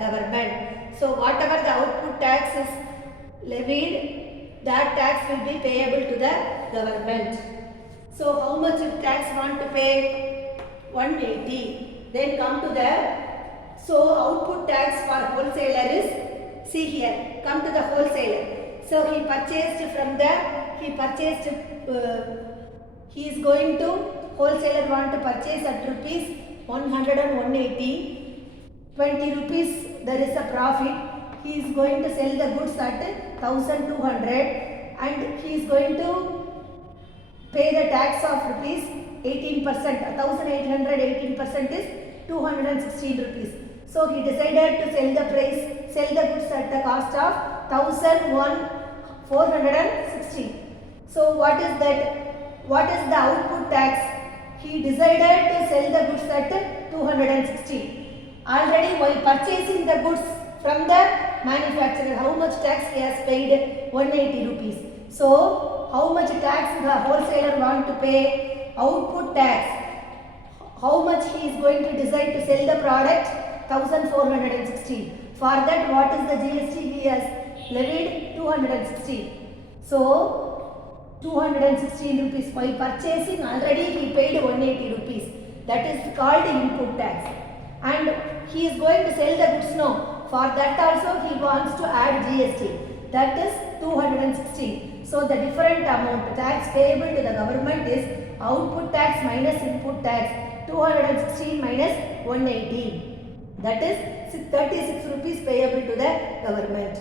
government. So whatever the output tax is levied, that tax will be payable to the government. So how much tax want to pay? 180. Then come to the, so output tax for wholesaler is, see here, come to the wholesaler. So he purchased from the, he is going to, wholesaler want to purchase at rupees 100 and 180, 20 rupees there is a profit. He is going to sell the goods at 1200 and he is going to pay the tax of rupees 18%. 1818% is 216 rupees. So he decided to sell the goods at the cost of 416. So what is that? What is the output tax? He decided to sell the goods at 216. Already while purchasing the goods from the manufacturer, how much tax he has paid? 180 rupees. So how much tax the wholesaler want to pay? Output tax. How much he is going to decide to sell the product? 1416. For that, what is the GST he has levied? 216. So 216 rupees. While purchasing, already he paid 180 rupees. That is called input tax. And he is going to sell the goods now. For that also he wants to add GST. That is 216. So the different amount tax payable to the government is output tax minus input tax, 216 minus 180. That is 36 rupees payable to the government.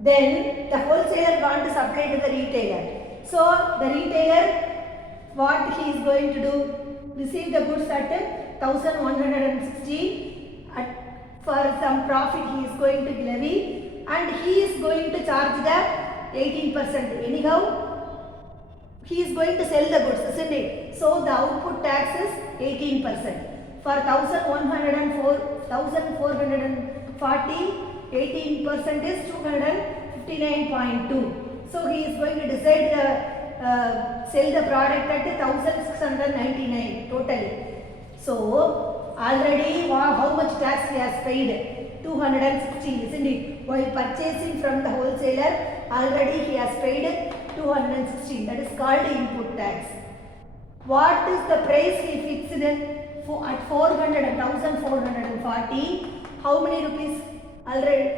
Then the wholesaler want to supply to the retailer. So the retailer, what he is going to do? Receive the goods at 1160. For some profit he is going to levy and he is going to charge the 18%. Anyhow, he is going to sell the goods, isn't it? So the output tax is 18%. For 1440, 18% is 259.2. So he is going to decide sell the product at 1699 totally. So already how much tax he has paid? 216, isn't it? While purchasing from the wholesaler, already he has paid 216. That is called input tax. What is the price he fixed at 1440? How many rupees already?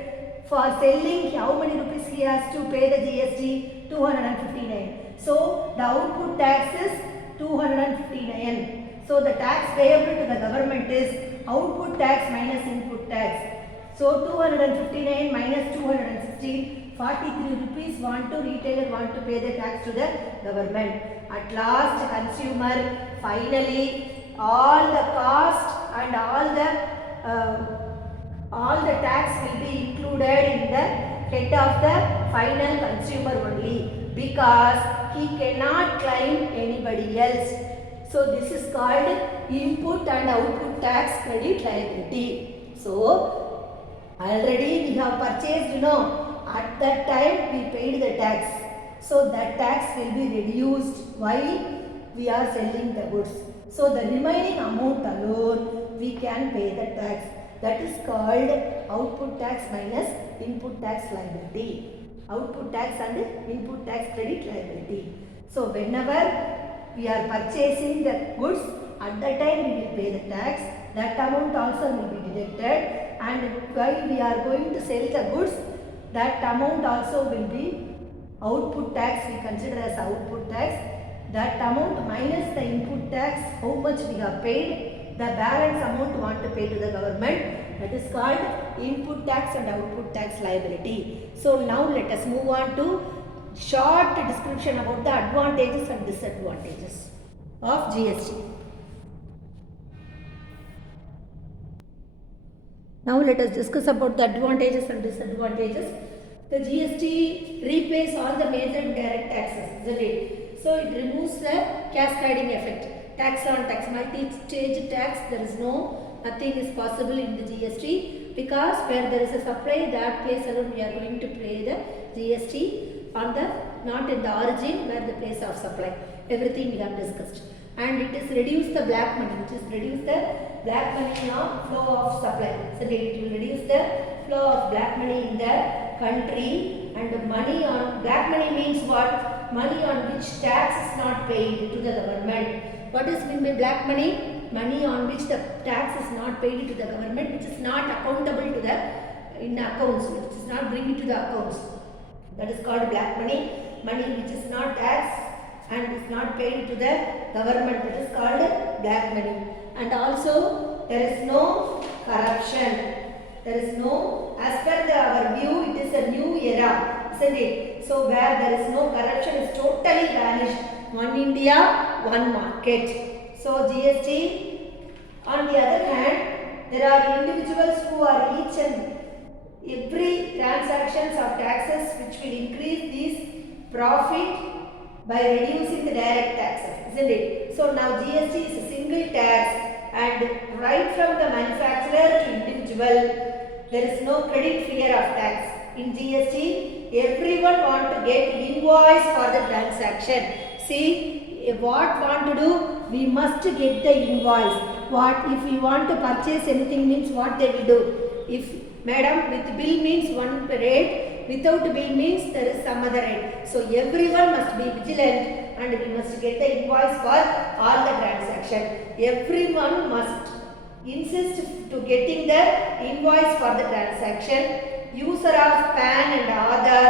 For selling, how many rupees he has to pay the GST? 259. So the output tax is 259. So the tax payable to the government is output tax minus input tax. So 259 minus 216, 43 rupees retailer want to pay the tax to the government. At last consumer, finally all the cost and all the tax will be included in the head of the final consumer only, because he cannot claim anybody else. So this is called input and output tax credit liability. So already we have purchased, at that time we paid the tax. So that tax will be reduced while we are selling the goods. So the remaining amount alone we can pay the tax. That is called output tax minus input tax liability. Output tax and input tax credit liability. So whenever we are purchasing the goods, at that time we will pay the tax. That amount also will be deducted. And while we are going to sell the goods, that amount also will be output tax. We consider as output tax. That amount minus the input tax, how much we have paid, the balance amount want to pay to the government, that is called input tax and output tax liability. So now let us move on to short description about the advantages and disadvantages of GST. Now let us discuss about the advantages and disadvantages. The GST replaces all the major indirect taxes, isn't it? So it removes the cascading effect. Tax on tax, multi-stage tax, there is nothing is possible in the GST, because where there is a supply, that place alone we are going to pay the GST on the, not in the origin where the place of supply. Everything we have discussed. And it is reduce the black money, which is reduce the black money flow of supply. So it will reduce the flow of black money in the country, and money on black money means what? Money on which tax is not paid to the government. What is mean by black money? Money on which the tax is not paid to the government, which is not accountable to the in accounts, which is not bring it to the accounts. That is called black money. Money which is not taxed and is not paid to the government, that is called black money. And also there is no corruption. There is no, as per our view, it is a new era, isn't it? So where there is no corruption is totally vanished. One India, one market. So GST. On the other hand, there are individuals who are each and every transactions of taxes which will increase this profit by reducing the direct taxes, isn't it? So now GST is a single tax, and right from the manufacturer to individual, there is no credit fear of tax. In GST, everyone want to get invoice for the transaction. See, what want to do? We must get the invoice. What if we want to purchase anything means what they will do? If madam, with bill means one rate, without bill means there is some other rate. So everyone must be vigilant, and we must get the invoice for all the transaction. Everyone must insist to getting the invoice for the transaction. User of PAN and Aadhaar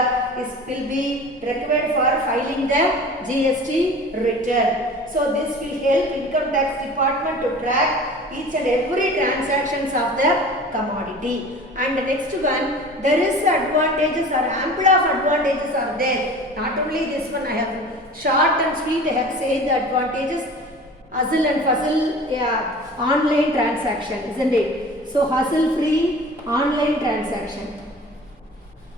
will be required for filing the GST return. So this will help Income Tax Department to track each and every transactions of the commodity. And the next one, there is advantages or ample of advantages are there. Not only this one, I have short and sweet, I have said the advantages. Hustle and fuzzle, yeah, online transaction, isn't it? So hustle free online transaction.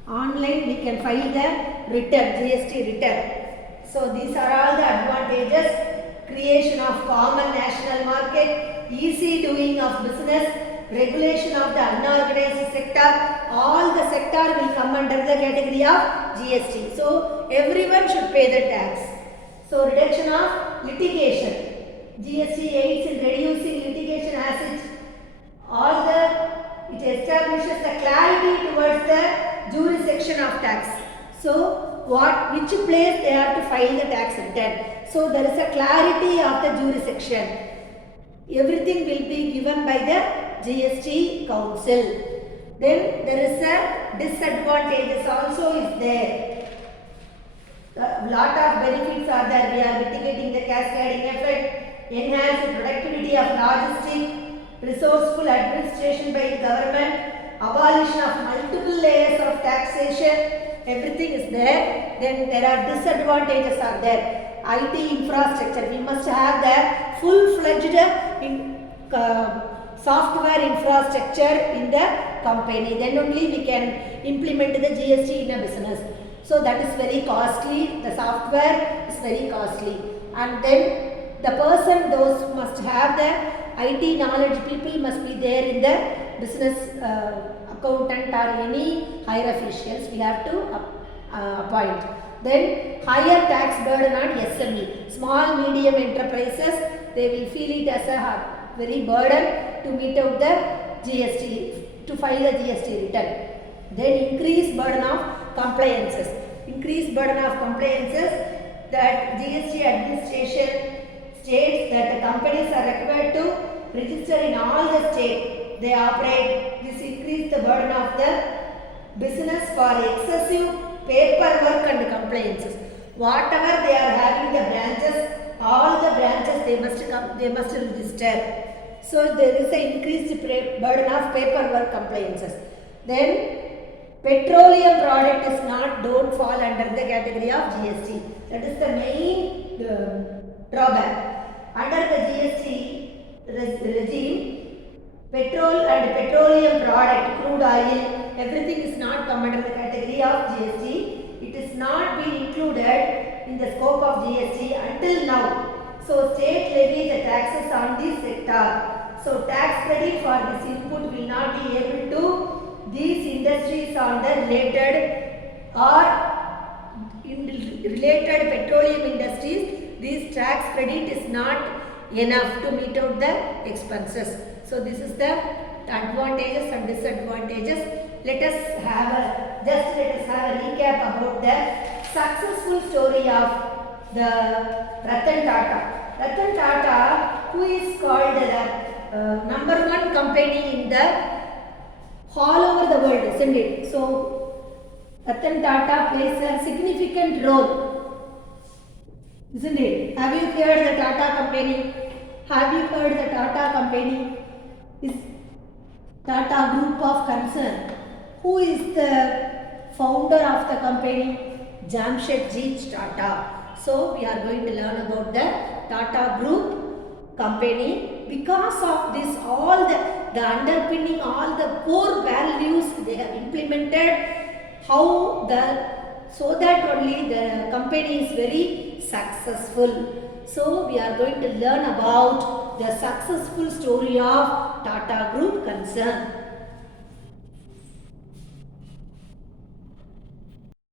Online we can file the return, GST return. So these are all the advantages. Creation of common national market, easy doing of business, regulation of the unorganized sector, all the sector will come under the category of GST. So everyone should pay the tax. So reduction of litigation. GST aids in reducing litigation as it establishes the clarity towards the jurisdiction of tax. So which place they have to file the tax return. So there is a clarity of the jurisdiction. Everything will be given by the GST Council. Then there is a disadvantages also is there. A lot of benefits are there. We are mitigating the cascading effect, enhance the productivity of logistics, resourceful administration by the government, abolition of multiple layers of taxation. Everything is there. Then there are disadvantages are there. IT infrastructure. We must have the full-fledged software infrastructure in the company. Then only we can implement the GST in a business. So that is very costly. The software is very costly. And then the person, those must have the IT knowledge. People must be there in the business accountant or any higher officials we have to appoint. Then higher tax burden on SME. Small medium enterprises, they will feel it as a very burden to meet out the GST, to file the GST return. Then increased burden of compliances. Increased burden of compliances, that GST administration states that the companies are required to register in all the states they operate. This increases the burden of the business for excessive paperwork and compliances. Whatever they are having the branches, all the branches they must register. So there is an increased burden of paperwork compliances. Then petroleum product is don't fall under the category of GST. That is the main drawback. Under the GST regime, petrol and petroleum product, crude oil, everything is not come under the category of GST. It is not been included in the scope of GST until now. So state levy the taxes on this sector. So tax credit for this input will not be able to. These industries on the related petroleum industries, this tax credit is not enough to meet out the expenses. So this is the advantages and disadvantages. Let us have a recap about the successful story of the Ratan Tata. Ratan Tata, who is called the number one company in the all over the world, isn't it? So Ratan Tata plays a significant role, isn't it? Have you heard the Tata company? Have you heard the Tata company is Tata Group of Concern? Who is the founder of the company? Jamshedji Tata. So we are going to learn about the Tata Group company. Because of this, all the underpinning, all the core values they have implemented, so that only the company is very successful. So we are going to learn about the successful story of Tata Group Concern.